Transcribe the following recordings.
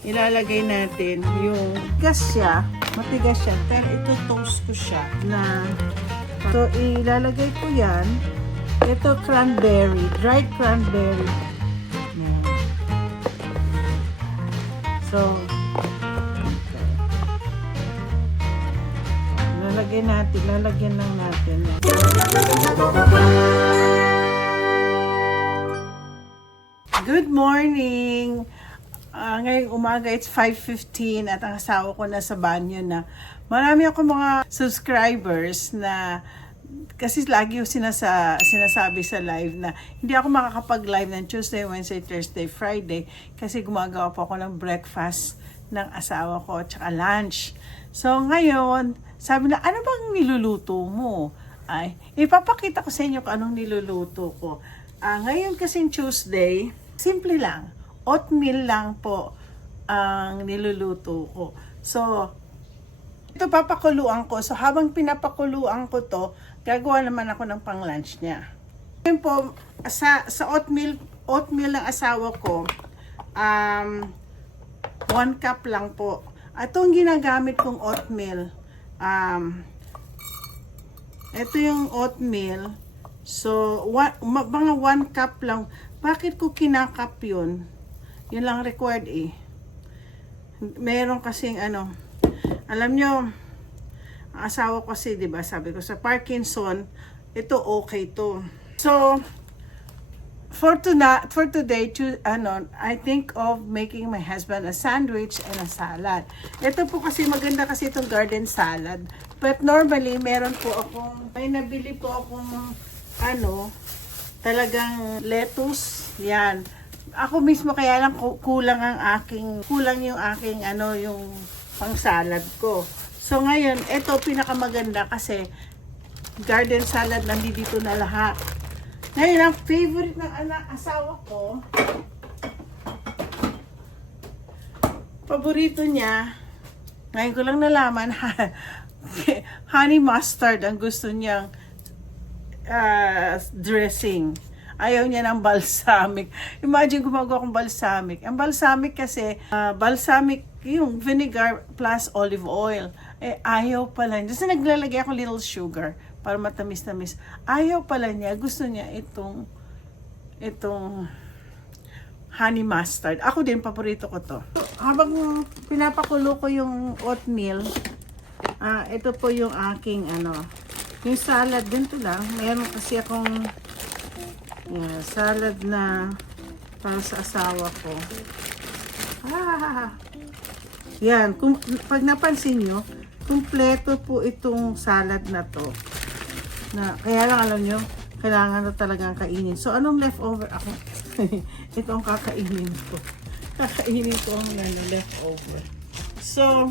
ilalagay natin yung gas siya. Matigas siya. Pero ito toast ko siya na so ilalagay ko yan. Ito cranberry, dried cranberry. Yan. So lalagyan lang natin. Good morning! Ngayong umaga, it's 5:15 at ang asawa ko nasa banyo na. Marami ako mga subscribers na kasi lagi yung sinasabi sa live na hindi ako makakapag-live ng Tuesday, Wednesday, Thursday, Friday kasi gumagawa po ako ng breakfast ng asawa ko at saka lunch. So ngayon, sabi na, ano bang niluluto mo? Ay, ipapakita ko sa inyo kung anong niluluto ko. Ngayon kasing Tuesday, simple lang. Oatmeal lang po ang niluluto ko. So, ito papakuluan ko. So, habang pinapakuluan ko to, gagawa naman ako ng pang-lunch niya. Ngayon po, sa oatmeal ng asawa ko, 1 cup lang po. Itong ginagamit kong oatmeal, ito yung oatmeal. So, mga 1 cup lang. Bakit ko kinakap yun? Yun lang required eh. Meron kasing alam nyo, ang asawa ko kasi, diba, sabi ko sa Parkinson, ito okay to. So, for today, I think of making my husband a sandwich and a salad. Ito po kasi maganda kasi itong garden salad. But normally, meron po akong, may nabili po akong, talagang lettuce. Yan. Ako mismo kaya lang kulang yung aking, yung pang salad ko. So ngayon, ito pinakamaganda kasi garden salad nandito na lahat. Ngayon, ang favorite ng asawa ko, paborito niya, ngayon ko lang nalaman, honey mustard ang gusto niyang dressing. Ayaw niya ng balsamic. Imagine gumagawa akong balsamic. Ang balsamic kasi, balsamic yung vinegar plus olive oil. Ayaw pala niya. Kasi naglalagay ako little sugar para matamis-tamis. Ayaw pala niya. Gusto niya itong honey mustard. Ako din, paborito ko to. Habang pinapakulo ko yung oatmeal, ito po yung aking yung salad din to lang. Meron kasi akong salad na para sa asawa ko. Yan, pag napansin nyo, kumpleto po itong salad na to. Kaya lang alam nyo, kailangan na talagang kainin. So, anong leftover ako? Ito ang kakainin ko. Kakainin ko ang leftover. So,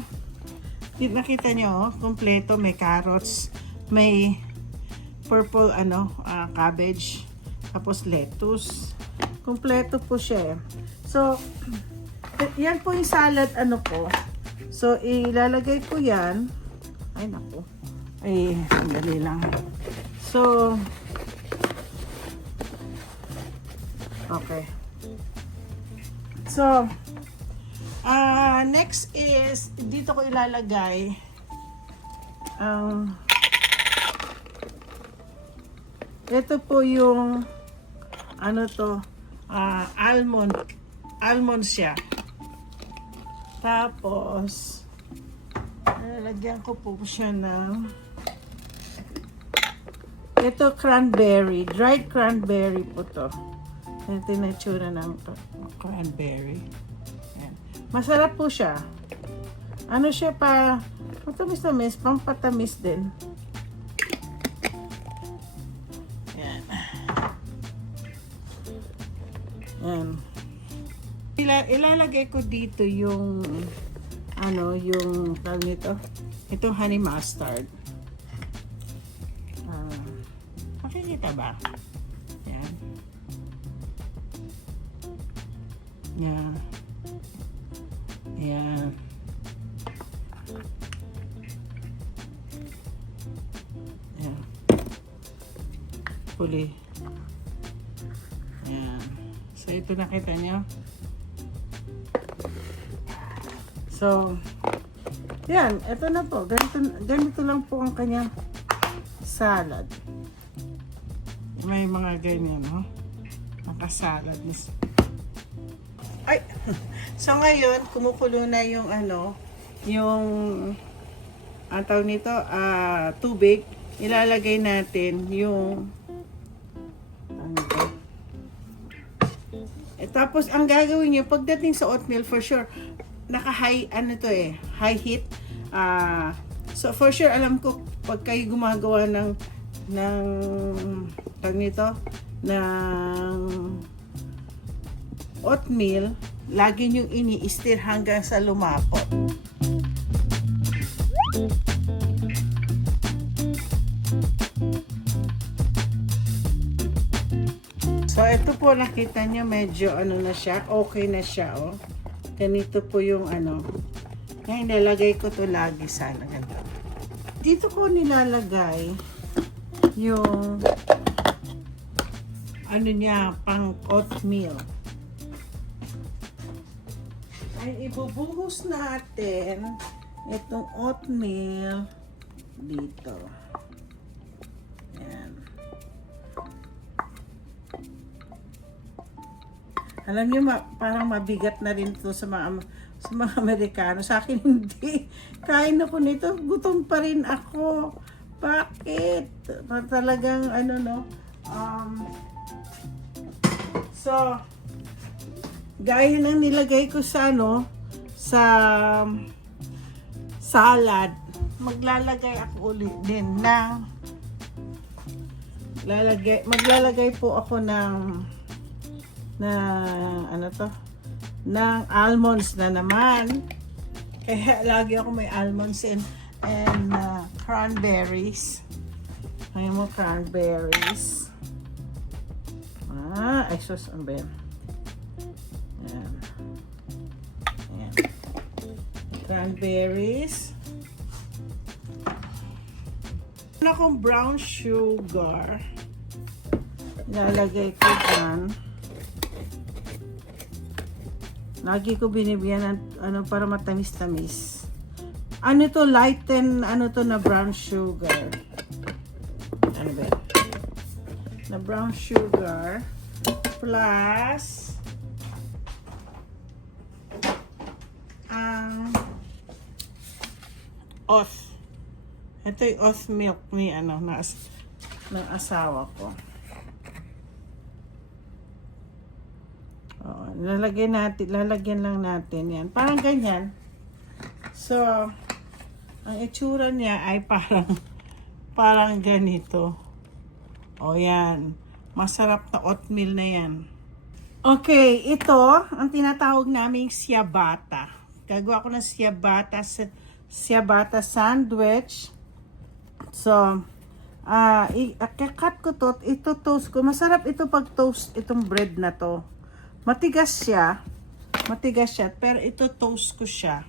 nakita nyo, kumpleto, may carrots, may purple, cabbage, tapos lettuce. Kumpleto po siya. So, yan po yung salad ko. So, ilalagay ko yan. Ay, naku. Ay, sandali lang. So, okay. So, next is, dito ko ilalagay ito po yung almond siya. Tapos lalagyan ko po siya ng ito cranberry, dried cranberry po to. Ito yung itsura ng cranberry. Ayan. Masarap po siya. Siya pa matamis-tamis, pampatamis din. Ilalagay ko dito yung yung tawag nito, itong honey mustard. Makikita ba? Yan. Yan. Yan. Yan. Puli. Yan. So ito nakita nyo. So, yan. Ito na po. Ganito lang po ang kanyang salad. May mga ganyan, no? Nakasalad. Ay! So, ngayon, kumukulo na yung ang tawag nito, tubig. Ilalagay natin yung tapos, ang gagawin nyo, pagdating sa oatmeal, for sure, naka-high, high heat. So, for sure, alam ko, pag kayo gumagawa ng tawag nito, ng oatmeal, lagi nyo ini-stir hanggang sa lumapot. So, ito po, nakita nyo, medyo na siya, okay na siya, oh. Ganito po yung Ngayon, nilalagay ko to lagi sana. Ganito. Dito ko nilalagay yung niya, pang oatmeal. Ay, ibubuhos natin itong oatmeal dito. Yan. Alam niyo, parang mabigat na rin ito sa mga Amerikano. Sa akin, hindi. Kain ako nito, gutom pa rin ako. Bakit? Talagang, so, gaya ng nilagay ko sa, sa salad, maglalagay ako ulit din ng, maglalagay po ako ng ng almonds na naman. Kaya lagi ako may almonds and cranberries. Ngayon mo cranberries. Ay sus, ang ben. Ayan. Ayan. Cranberries. Ano akong brown sugar. Lalagay ko dyan. Lagi ko binibigyan ng para matamis-tamis. To lighten na brown sugar. Ano ba? Na brown sugar plus oat. Ito yung oat milk ni ng asawa ko. Lalagyan lang natin yan. Parang ganyan. So, ang itsura niya ay parang ganito. O yan. Masarap na oatmeal na yan. Okay, ito ang tinatawag naming ciabatta. Gagawa ko ng ciabatta sandwich. So, cut ko to. Ito toast ko. Masarap ito pag toast itong bread na to. Matigas siya, pero ito toast ko siya.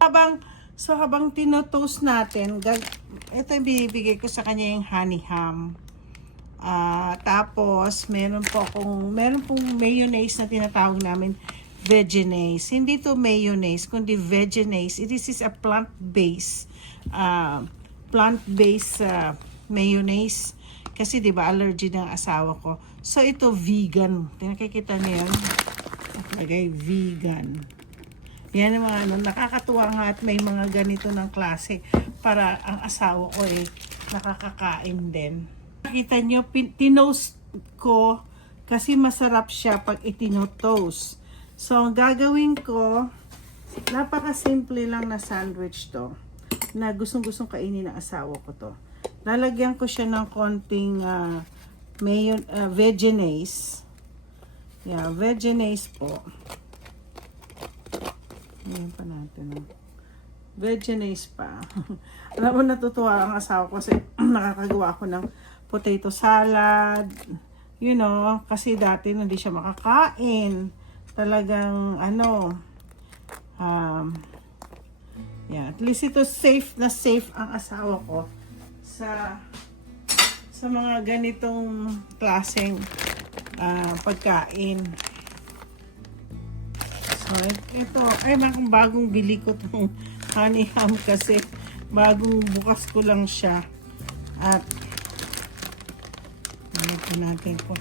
Habang tino-toast natin, ito yung binibigay ko sa kanya yung honey ham. Tapos, meron pong mayonnaise na tinatawag namin Vegenaise. Hindi to mayonnaise, kundi Vegenaise. This is a plant-based mayonnaise. Kasi 'di ba allergy ng asawa ko. So ito vegan. Nakikita niyo 'yan. Lagay vegan. Yan ang mga nakakatuwa nga at may mga ganito ng klase para ang asawa ko nakakakain din. Nakita niyo tinoast ko kasi masarap siya pag itino-toast. So ang gagawin ko, napaka-simple lang na sandwich to na gustong-gustong kainin ng asawa ko to. Lalagyan ko siya ng konting Vegenaise. Yeah, Vegenaise po. Ngayon pa natin. Vegenaise pa. Alam mo, natutuwa ang asawa ko kasi nakakagawa ako ng potato salad. Kasi dati hindi siya makakain. Talagang at least ito safe ang asawa ko sa mga ganitong klaseng pagkain. So, Oh, ito, ay makang bagong bili ko tong honey ham kasi bagong bukas ko lang siya. At ito natin po.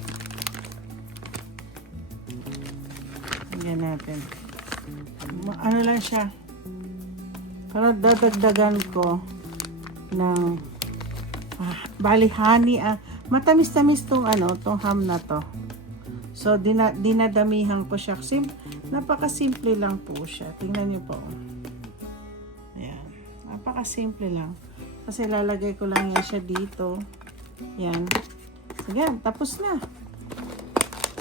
Tingnan natin. Ano lang siya. Para dadagdagan ko ng bali honey. Matamis-tamis tong tong ham na to. So dinadamihan ko siya. Kasi napaka-simple lang po siya. Tingnan niyo po. Ayan. Napaka-simple lang. Kasi lalagay ko lang yan siya dito. Yan. Ayan. Tapos na.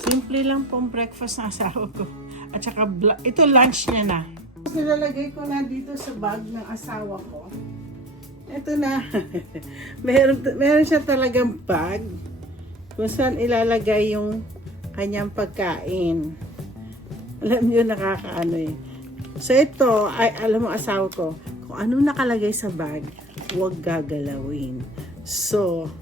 Simple lang pong breakfast ng asawa ko. At saka, ito lunch niya na. Nilalagay ko na dito sa bag ng asawa ko. Ito na. meron siya talagang bag kung saan ilalagay yung kanyang pagkain. Alam niyo, nakakaano eh. So ito, ay alam mo asawa ko, kung ano nakalagay sa bag, huwag gagalawin. So,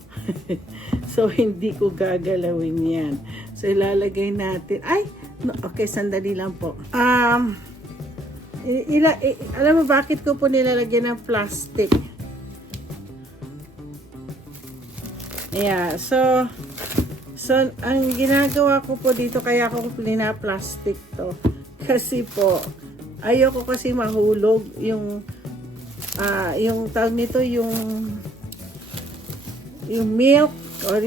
so hindi ko gagalawin yan. So ilalagay natin. Ay, no, okay, sandali lang po. Alam mo bakit ko po nilalagyan ng plastic? Yeah, so ang ginagawa ko po dito, kaya ako pina-plastic to. Kasi po, ayoko kasi mahulog yung tawag nito, yung milk, or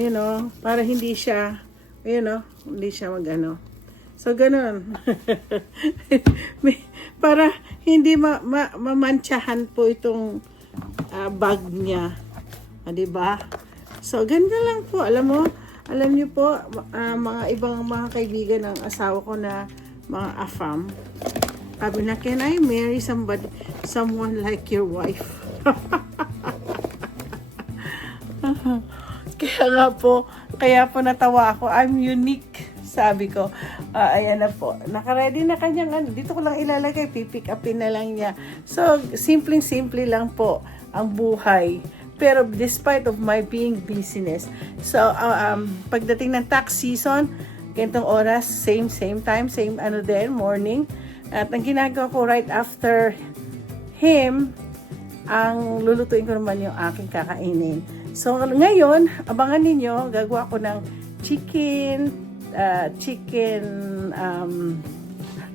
para hindi siya, hindi siya magano. So, ganun. Para hindi mamantsahan po itong bag niya. Diba? So, ganda lang po. Alam niyo po, mga ibang mga kaibigan ng asawa ko na mga AFAM, sabi na, can I marry someone like your wife? Kaya po natawa ako. I'm unique, sabi ko. Ayan na po. Nakaready na kanyang dito ko lang ilalagay, pipick upin na lang niya. So, simpleng-simple lang po ang buhay. Pero despite of my being business, so pagdating ng tax season, ganitong oras, same time, same morning. At ang ginagawa ko right after him, ang lulutuin ko naman yung aking kakainin. So ngayon, abangan ninyo, gagawa ko ng chicken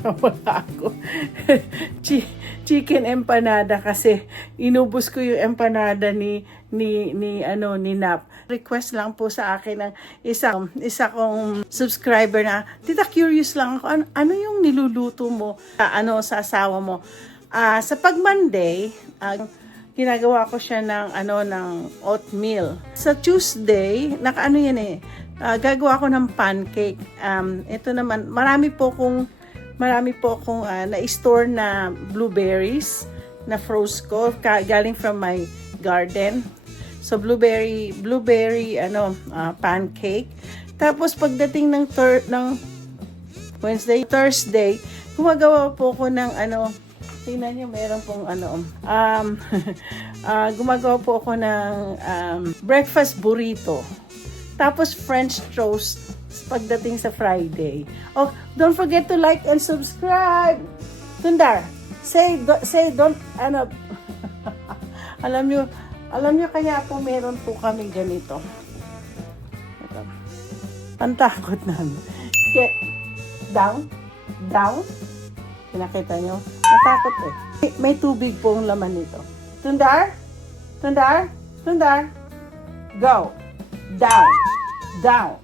wala ako. Chicken empanada kasi inubos ko yung empanada ni Nap. Request lang po sa akin ng isa kong subscriber na, Tita, curious lang ako, ano yung niluluto mo sa asawa mo? Sa pag Monday, ginagawa ko siya ng oatmeal. Sa Tuesday, gagawa ko ng pancake. Ito naman, marami po akong na-store na blueberries na froze ko galing from my garden. So blueberry pancake. Tapos pagdating ng Thursday, gumagawa po ako ng tingnan niyo, meron pong gumagawa po ako ng breakfast burrito. Tapos French toast pagdating sa Friday. Oh, don't forget to like and subscribe. Tundar, say don't alam nyo kaya po meron po kami ganito. Ito. Pantakot namin. Get down. Pinakita nyo? Natakot eh. May tubig po ang laman nito. Tundar. Go. Down.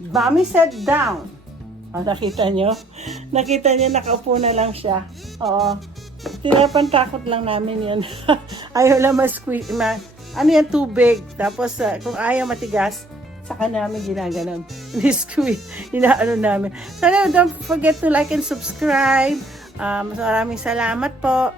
Mommy said down. Oh, nakita nyo? Nakaupo na lang siya. Oo. Pinapantakot lang namin yun. Ayaw lang ma-squeeze. Yan, tubig. Tapos, kung ayaw matigas, saka namin ginaganon. Ni-squeeze. Namin. So, don't forget to like and subscribe. Maraming salamat po.